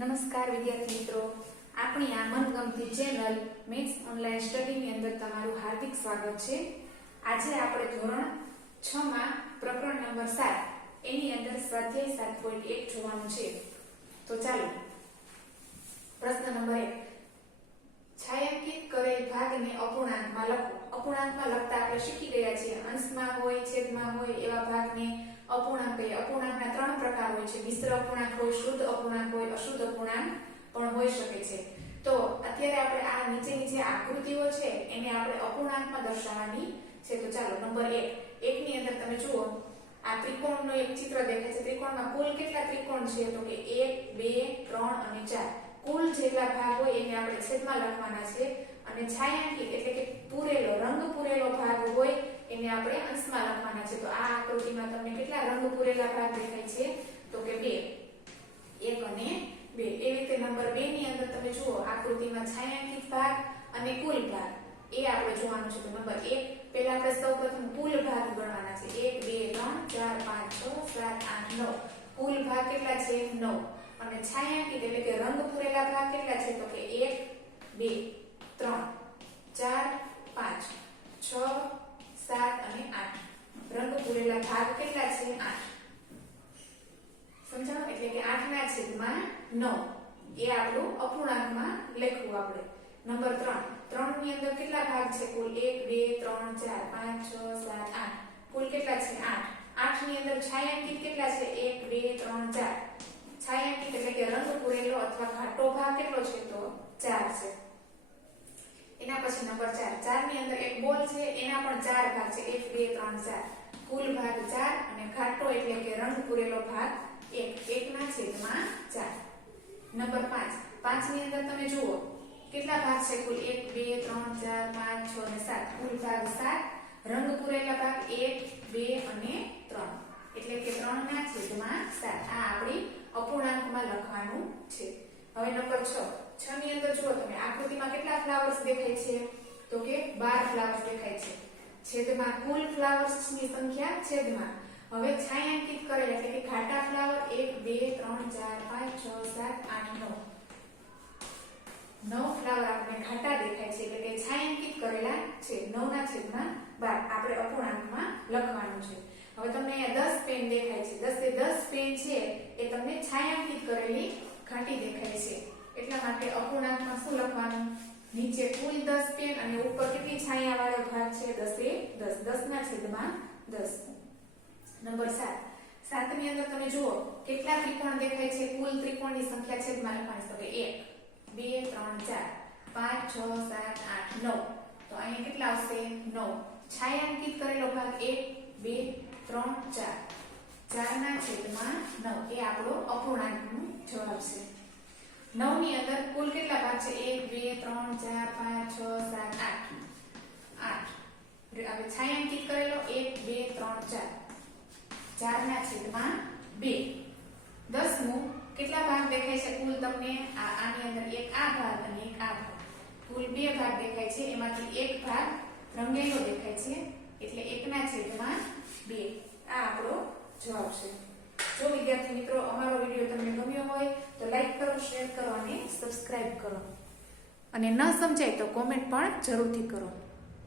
નમસ્કાર વિદ્યાર્થી મિત્રો. આપણી આ મનગમતી ચેનલ મેથ્સ ઓનલાઈન સ્ટડીની અંદર તમારું હાર્દિક સ્વાગત છે. આજે આપણે ધોરણ 6 માં પ્રકરણ નંબર 7 એની અંદર સ્વાધ્યાય સાત પોઈન્ટ એક જોવાનું છે. તો ચાલો, પ્રશ્ન નંબર એક. છાયાંકિત કરેલ ભાગને અપૂર્ણાંકમાં લખો. અપૂર્ણાંકમાં લખતા આપણે શીખી ગયા છીએ. અંશમાં હોય, છેદમાં હોય એવા ભાગને અપૂર્ણાંક કહીએ. અપૂર્ણાંકના ત્રણ પ્રકાર હોય છે. મિશ્ર અપૂર્ણાંક હોય, શુદ્ધ અપૂર્ણાંક હોય, અશુદ્ધ અપૂર્ણાંક પણ હોઈ શકે છે. તો અત્યારે આપણે આ નીચેની જે આકૃતિઓ છે, એને આપણે અપૂર્ણાંકમાં દર્શાવવાની છે. તો ચાલો, નંબર એક. એકની અંદર તમે જુઓ, આ ત્રિકોણનો એક ચિત્ર દેખાય છે. ત્રિકોણમાં કુલ કેટલા ત્રિકોણ છે? તો કે એક, બે, ત્રણ અને ચાર. કુલ જેટલા ભાગ હોય એને આપણે છેદમાં લખવાના છે. અને છાયાંકિત એટલે કે પૂરેલો, રંગ પૂરેલો ભાગ હોય એને આપણે અંશમાં લખવાના છે. તો આ આકૃતિમાં તમને કેટલા રંગ પૂરેલા ભાગ દેખાય છે? તો કે બે. એક અને બે. એવી રીતે નંબર બે ની અંદર તમે જુઓ, આકૃતિમાં છાયાંકિત ભાગ અને કુલ ભાગ. એ આપણે જોવાનું છે. તો નંબર એક, પહેલા આપણે સૌપ્રથમ કુલ ભાગ ગણવાના છે. એક, બે, ત્રણ, ચાર, પાંચ, છ, સાત, આઠ, નવ. કુલ ભાગ કેટલા છે? નવ. અને છાયાંકિત એટલે કે રંગ પૂરેલા ભાગ કેટલા છે? તો કે એક, બે ત્રણ ચાર પાંચ છ સાત અને આઠ રંગ પૂરેલા ભાગ કેટલા છે આઠ સમજાણું એટલે કે આઠના છેદમાં નવ એ આપણું અપૂર્ણાંકમાં લખવું આપણે. નંબર ત્રણ ત્રણની અંદર કેટલા ભાગ છે? કુલ એક, બે, ત્રણ, ચાર, પાંચ, છ, સાત, આઠ. કુલ કેટલા છે? આઠ. આઠની અંદર છાયાંકિત કેટલા છે? એક, બે, ત્રણ, ચાર. છાયાંકિત એટલે કે રંગ પૂરેલો અથવા ઘાટો ભાગ કેટલો છે? તો ચાર છે. એના પછી નંબર ચાર. ચારની અંદર એક બોલ છે, એના પણ ચાર ભાગ છે. એક, બે, ત્રણ, ચાર. કુલ ભાગ ચાર અને ઘાટો એટલે કે રંગ પૂરેલો ભાગ એક. ના છેદમાં ચાર. નંબર પાંચ. પાંચની અંદર તમે જુઓ, કેટલા ભાગ છે? કુલ એક, બે, ત્રણ, ચાર, પાંચ, છ અને સાત. કુલ ભાગ સાત, રંગ પૂરેલા ભાગ એક, બે અને ત્રણ. એટલે કે ત્રણ ના છેદમાં સાત. આ આપણી અપૂર્ણાંકમાં લખવાનું છે. હવે નંબર છ. છ ની અંદર જુઓ તમે, આકૃતિમાં કેટલા ફ્લાવર્સ દેખાય છે? તો કે બાર ફ્લાવર્સ દેખાય છે. છેદમાં કુલ ફ્લાવર્સની સંખ્યા છેદમાં. હવે છાયાંકિત કરેલ એટલે કે ઘાટા ફ્લાવર એક, બે, ત્રણ, ચાર, પાંચ, છ, સાત, આઠ, નવ. નવ ફ્લાવર આપણે ઘાટા દેખાય છે, એટલે કે છાયાંકિત કરેલા છે, નવના છેદમાં બાર. આપણે અપૂર્ણાંકમાં લખવાનું છે. હવે તમને અહીંયા દસ પેન દેખાય છે. દસ એ દસ પેન છે, એ તમને છાયાંકિત કરેલી ઘાટી દેખાય છે. એટલા માટે અપૂર્ણાંકમાં શું લખવાનું? નીચે કુલ દસ પેન અને ઉપર કેટલી છાયા વાળો ભાગ છે? દસે દસ દસ. ના છેદમાં દસ. નંબર સાત. સાતની અંદર તમે જુઓ, કેટલા ત્રિકોણ દેખાય છે? કુલ ત્રિકોણની સંખ્યા છેદમાં લખવાની છે તો કે એક, બે, ત્રણ, ચાર, પાંચ, છ, સાત, આઠ, નવ. તો અહીંયા કેટલા આવશે? નવ. છાયાંકિત કરેલો ભાગ એક, બે, ત્રણ, ચાર. ચારના છેદમાં નવ. એ આપણો અપૂર્ણાંકનો જવાબ છે. નવની અંદર કુલ કેટલા ભાગ છે? એક, બે, ત્રણ, ચાર, પાંચ, છ, સાત, આઠ. આઠ. હવે છાયાંકિત કરેલો એક, બે, ત્રણ, ચાર. ચારના છેદમાં બે. દસમું, કેટલા ભાગ દેખાય છે? કુલ તમને આ આની અંદર એક આ ભાગ અને એક આ ભાગ. કુલ બે ભાગ દેખાય છે, એમાંથી એક ભાગ રંગેલો દેખાય છે, એટલે એકના છેદમાં બે. આ આપણો જવાબ છે. જો વિદ્યાર્થી મિત્રો, અમારો વીડિયો તમને ગમ્યો હોય, તો લાઈક કરો, શેર કરો અને સબસ્ક્રાઇબ કરો. અને ન સમજાય તો કોમેન્ટ પણ જરૂરથી કરો.